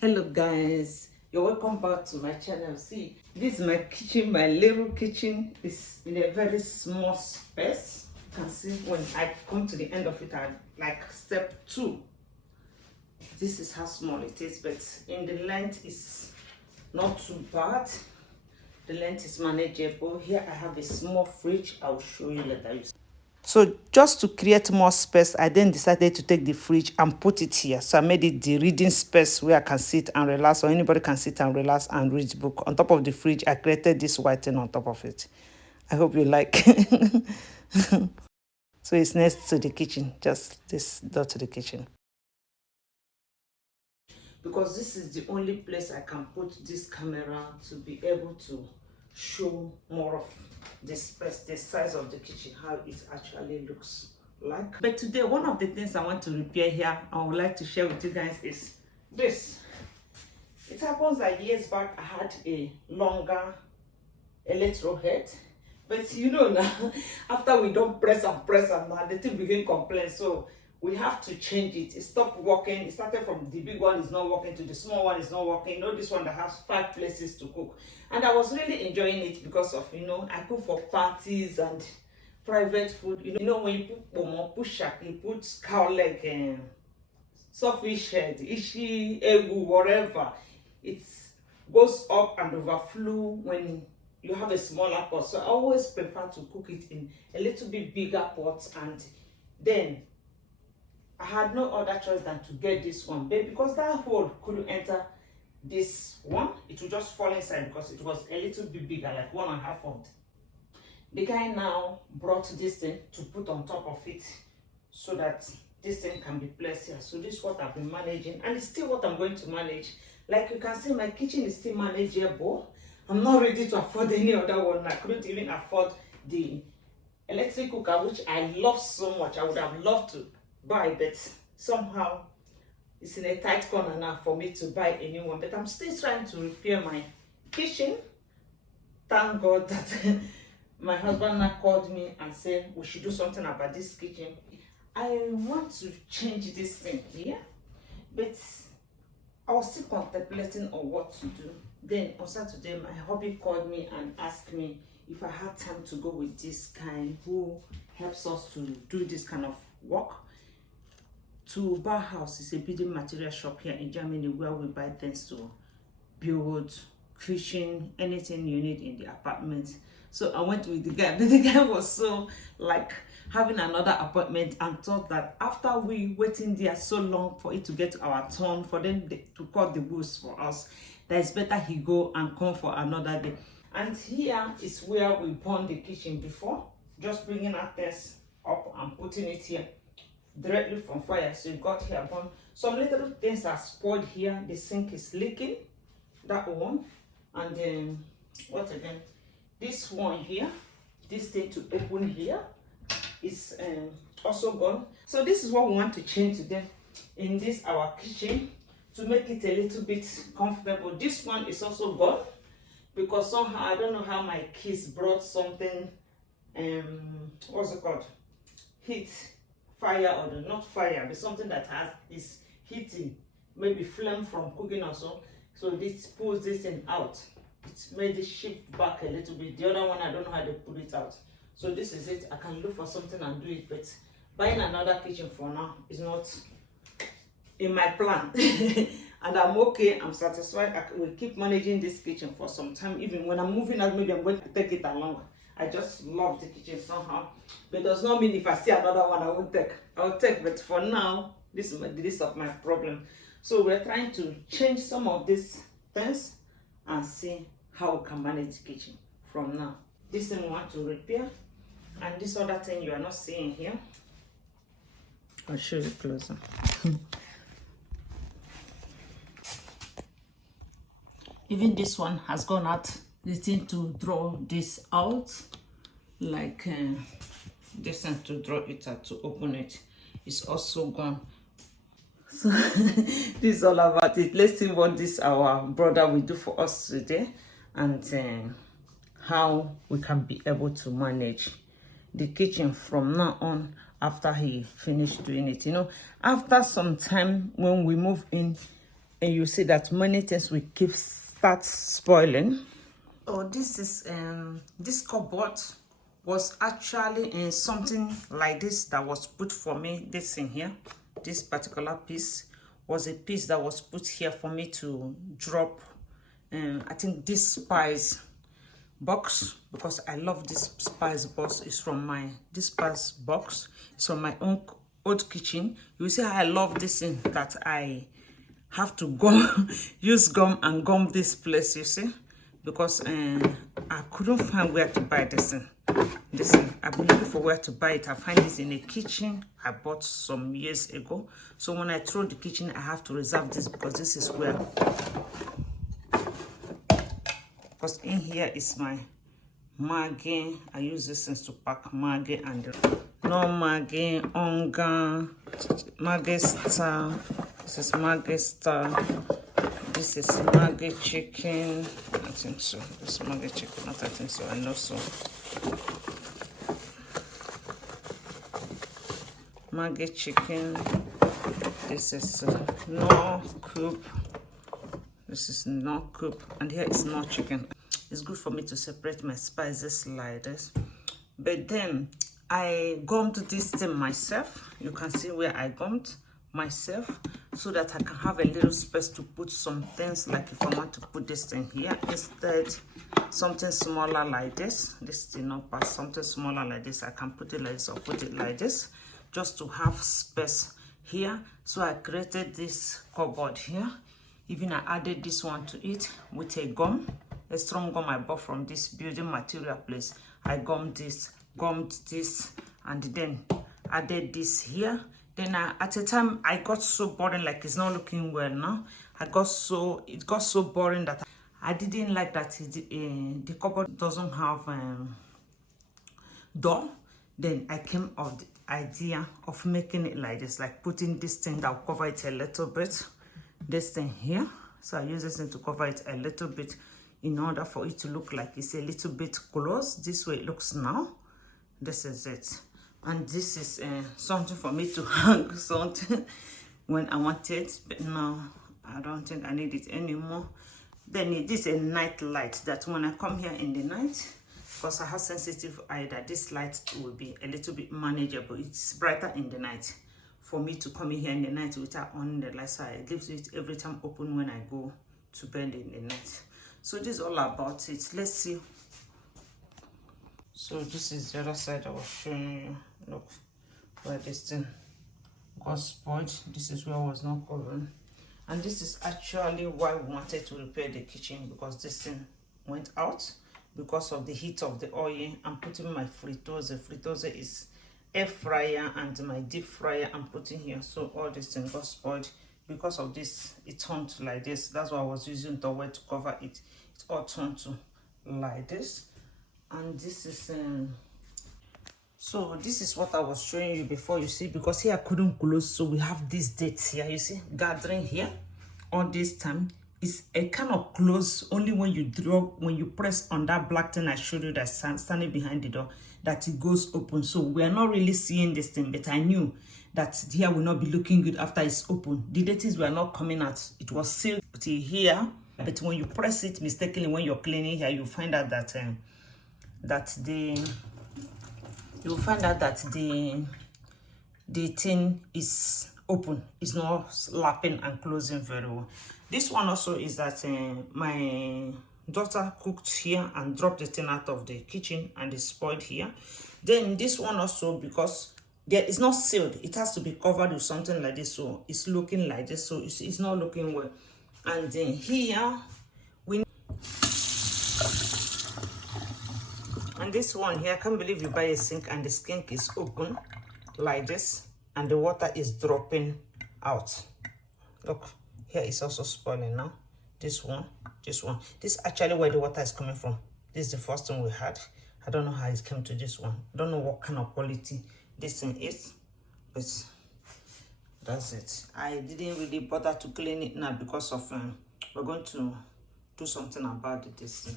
Hello guys, you're welcome back to my channel. See, this is my kitchen. My little kitchen is in a very small space. You can see when I come to the end of it, I like step 2. This is how small it is, but in the length is not too bad. The length is manageable. Here I have a small fridge. I'll show you later. So just to create more space, I then decided to take the fridge and put it here. So I made it the reading space where I can sit and relax, or anybody can sit and relax and read book. On top of the fridge, I created this white thing on top of it. I hope you like. So it's next to the kitchen, just this door to the kitchen. Because this is the only place I can put this camera to be able to show more of the space, the size of the kitchen, how it actually looks like. But today, one of the things I want to repair here, I would like to share with you guys is this. It happens that years back I had a longer electro head, but you know now, after we don't press and now the thing begin complain, so we have to change it. It stopped working. It started from the big one is not working to the small one is not working. You know, this one that has 5 places to cook. And I was really enjoying it because of, you know, I cook for parties and private food. You know when you put pomo, put shak, you put cow leg and sawfish head, ishi, egu, whatever. It goes up and overflow when you have a smaller pot. So I always prefer to cook it in a little bit bigger pot, and then I had no other choice than to get this one, but because that hole couldn't enter this one, it would just fall inside because it was a little bit bigger, like 1.5 of the guy now brought this thing to put on top of it so that this thing can be placed here. So this is what I've been managing, and it's still what I'm going to manage. Like you can see, my kitchen is still manageable. I'm not ready to afford any other one. I couldn't even afford the electric cooker, which I love so much. I would have loved to buy, but somehow it's in a tight corner now for me to buy a new one. But I'm still trying to repair my kitchen. Thank God that my husband now called me and said we should do something about this kitchen. I want to change this thing here, but I was still contemplating on what to do. Then on Saturday, my hubby called me and asked me if I had time to go with this guy who helps us to do this kind of work. To Bauhaus is a building material shop here in Germany where we buy things to build, kitchen, anything you need in the apartment. So I went with the guy, but the guy was so like having another appointment and thought that after we waiting there so long for it to get to our turn, for them to cut the wood for us, that it's better he go and come for another day. And here is where we burned the kitchen before, just bringing our things up and putting it here directly from fire. So you got here burn. Some little things are spoiled here. The sink is leaking, that one. And then what again, this one here, this thing to open here is also gone. So this is what we want to change today in this our kitchen to make it a little bit comfortable. This one is also gone because somehow I don't know how my kids brought something, what's it called, heat, fire, or not fire, but something that has is heating, maybe flame from cooking or so. So this pulls this thing out. It's made it shift back a little bit. The other one, I don't know how they put it out. So this is it. I can look for something and do it, but buying another kitchen for now is not in my plan. And I'm okay. I'm satisfied. I will keep managing this kitchen for some time. Even when I'm moving out, maybe I'm going to take it along. I just love the kitchen somehow. But it does not mean if I see another one, I won't take. I'll take. But for now, this is the least of my problem. So we're trying to change some of these things and see how we can manage the kitchen from now. This thing we want to repair, and this other thing you are not seeing here, I'll show you closer. Even this one has gone out. The thing to draw this out, like this thing to draw it out, to open it, is also gone. So this is all about it. Let's see what this our brother will do for us today, and how we can be able to manage the kitchen from now on after he finished doing it. You know, after some time when we move in, and you see that many things will start spoiling. Oh, this is this cupboard was actually in something like this that was put for me. This in here, this particular piece was a piece that was put here for me to drop. I think this spice box, because I love this spice box. It's from this spice box. It's from my own old kitchen. You see how I love this thing, that I have to go use gum and gum this place, you see, because I couldn't find where to buy this thing. I've been looking for where to buy it. I find this in a kitchen I bought some years ago. So when I throw the kitchen, I have to reserve this, because this is where, because in here is my Maggi. I use this things to pack Maggi and no Maggi, Onga, Maggi Star. This is Maggi Star. This is Maggi chicken. I think so. This is Maggi chicken. Not I think so. I know so. Maggi chicken. This is no cube. This is no cube. And here is no chicken. It's good for me to separate my spices like this. But then I gummed this thing myself. You can see where I gummed myself, so that I can have a little space to put some things, like if I want to put this thing here, instead something smaller like this. This did not pass. Something smaller like this, I can put it like this or put it like this, just to have space here. So I created this cupboard here. Even I added this one to it with a gum, a strong gum I bought from this building material place. I gummed this, and then added this here. Then at a time I got so boring, like it's not looking well now. It got so boring that I didn't like that the cupboard doesn't have door. Then I came up with the idea of making it like this, like putting this thing that will cover it a little bit. This thing here. So I use this thing to cover it a little bit, in order for it to look like it's a little bit close. This way it looks now. This is it. And this is something for me to hang something when I want it, but now I don't think I need it anymore. Then it is a night light, that when I come here in the night, because I have sensitive eye, that this light will be a little bit manageable. It's brighter in the night for me to come in here in the night without on the light. So I leave it every time open when I go to bed in the night. So this is all about it. Let's see. So this is the other side I was showing you. Look where this thing got spoiled. This is where I was not covering. And this is actually why we wanted to repair the kitchen, because this thing went out because of the heat of the oil. I'm putting my frittose. Frittose is air fryer, and my deep fryer I'm putting here. So all this thing got spoiled because of this. It turned like this. That's why I was using towel to cover it. It all turned to like this. And this is so this is what I was showing you before, you see, because here I couldn't close. So we have these dates here, you see, gathering here all this time. It's a kind of close only when you press on that black thing I showed you that's standing behind the door, that it goes open. So we are not really seeing this thing, but I knew that here will not be looking good after it's open. The dates were not coming out. It was sealed till here, but when you press it mistakenly when you're cleaning here, you find out that the thing is open. It's not slapping and closing very well. This one also is that my daughter cooked here and dropped the thing out of the kitchen and it's spoiled here. Then this one also, because it's not sealed, it has to be covered with something like this, so it's looking like this, so it's not looking well. And then here and this one here, I can't believe you buy a sink and the sink is open like this and the water is dropping out. Look, here it's also spoiling now. This one. This is actually where the water is coming from. This is the first one we had. I don't know how it came to this one. I don't know what kind of quality this thing is, but that's it. I didn't really bother to clean it now because of we're going to do something about this thing.